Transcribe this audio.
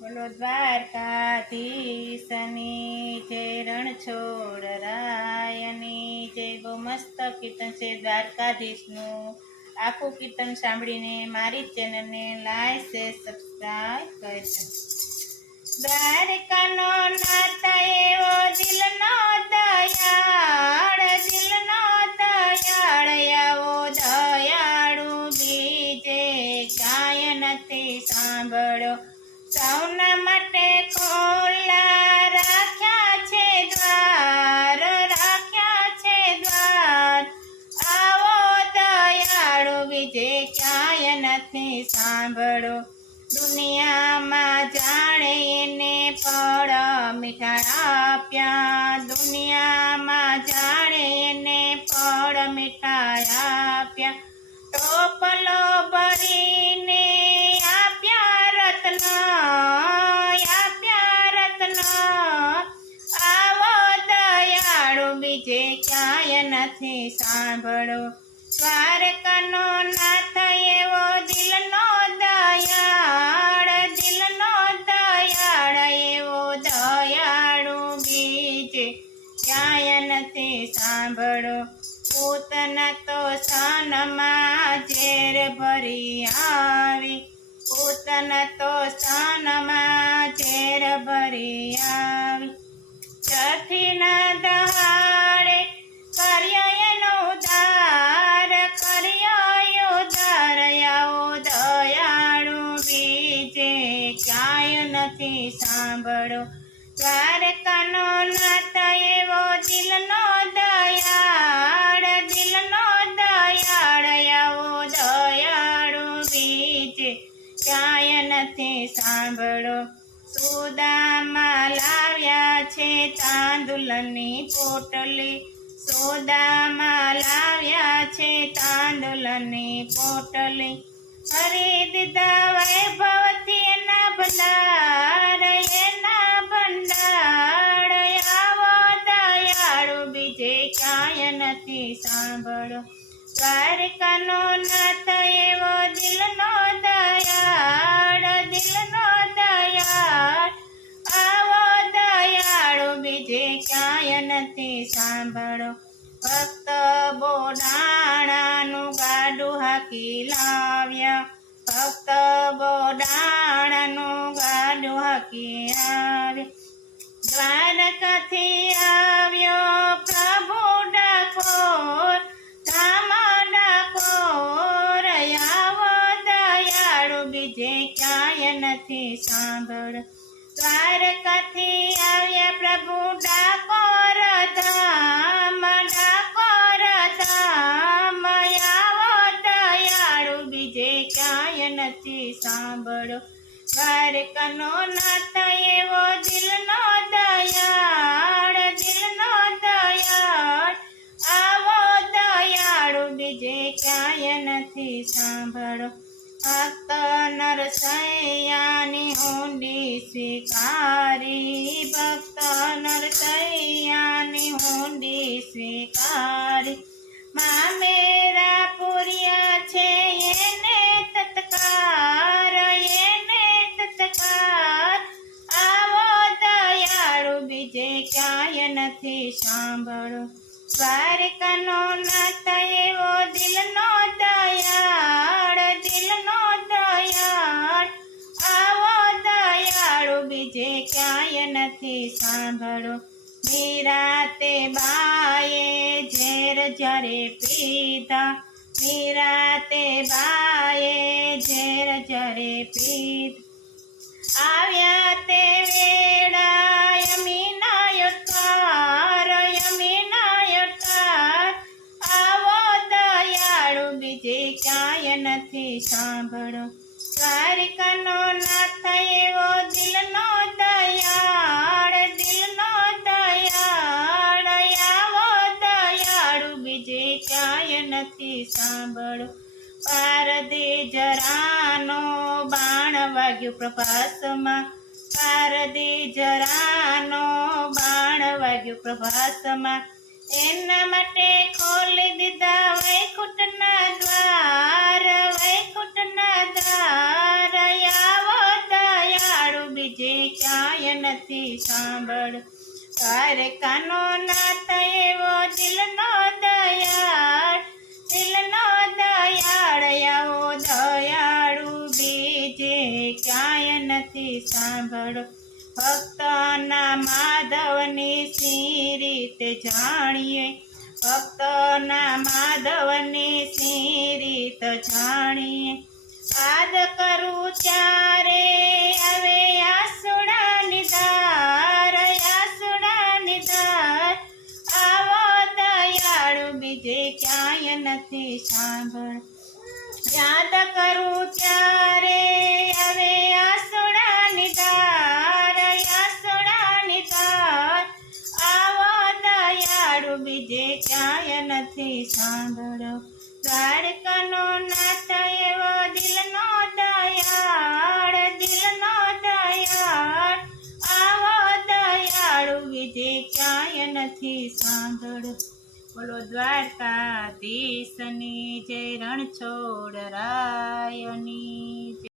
બોલો દ્વારકાધીશની જય રણછોડ રાયની જય. બહુ મસ્ત કીર્તન છે દ્વારકાધીશનું. આખું કીર્તન સાંભળીને મારી ચેનલને લાઈક, શેર, સબસ્ક્રાઈબ કરજો દ્વારકાનો નાતા એવો દિલનો દયાળ, દિલનો ક્યાંય સાંભળો. દુનિયામાં જાણે એને ફળ મીઠા આપ્યા દુનિયામાં જાણે એને ફળ મીઠા આપ્યા ટોપલો ભરીને આપ્યા રત્ન આપ્યા રત્ન. આવો દયાળુ બીજે ક્યાંય નથી સાંભળો. દ્વારકાનો સાંભળો. પૂતના તો સ્થાનમાં ઝેર ભરી આવી. પૂતના તો સ્થાનમાં ઝેર ભરી આવી. છઠ્ઠીના દહાડે કર્યો એનો ઉદ્ધાર, કર્યો ઉદ્ધાર, આવો દયાળુ બીજે ક્યાંય નથી સાંભળો. દ્વારકાનો નાથ એવો દિલનો દયાળ નથી સાંભળો. સોદામાં લાવ્યા છે તાંદુલની પોટલી. સોદામાં લાવ્યા છે તાંદુલની પોટલી. ખરીદતા વૈભવથી એના ભંડાર એના ભંડાર. આવો દયાળુ, બીજે કાંઈ નથી, સાંભળો. દ્વારકાનો નાથ એવો દિલનો નથી સાંભળો. ભક્ત બોડાણાનું ગાડું હાકી લાવ્યા. ભક્ત બોડાણાનું ગાડું હાકી આવ્યા. દ્વારકાથી આવ્યો, પ્રભુ ડાકોર ધામ ડાકોર આવો દયાળુ બીજે ક્યાંય નથી સાંભળ દ્વારકાથી આવ્યા, પ્રભુ ડાકોર નથી સાંભળો. દ્વારકાનો નાથ એવો દિલનો દયાળ દિલનો દયાળ. આવો દયાળુ, બીજે ક્યાંય નથી સાંભળો. ભક્ત નરસૈયાની ઊંડી સ્વીકારી નથી સાંભળો. દ્વારકાનો નાથ એવો દિલનો દયાળ દિલનો દયાળ. આવો દયાળો બીજે ક્યાંય નથી સાંભળો. નિરાતે બાએ ઝેર ઝરે પીધા. નિરાતે બાએ ઝેર ઝરે પીધા. આવ્યા તે વેળા સાંભળો. દ્વારિકાનો નાથ એવો દિલનો દયાળ દિલનો દયાળ, આવો દયાળુ બીજે ક્યાંય નથી સાંભળો. પારદે જરાનો બાણ વાગ્યું પ્રભાસમાં. પારદે જરાનો બાણ વાગ્યું પ્રભાસમાં. એના માટે સાંભળ. તારે કાનો નાથ એવો દિલનો દયાળ દિલનો દયાળ આવો દયાળુ બીજે ક્યાંય નથી સાંભળો. ભક્તના માધવની સી રીતે જાણીએ, ભક્તના માધવની સી રીત જાણીએ. આદ કરું ત્યારે નથી સાંભળ. યાદ કરું ત્યારે હવે આસુડાની ધાર સોડા ધાર. આવો દયાળુ બીજે ક્યાંય નથી સાંભળો દ્વારકાનો નાથ એવો દિલનો દયાળ દિલનો દયાળ. આવો દયાળુ બીજે ક્યાંય નથી સાંભળો બોલો દ્વારકાધીશની જય રણછોડ રાયની જય.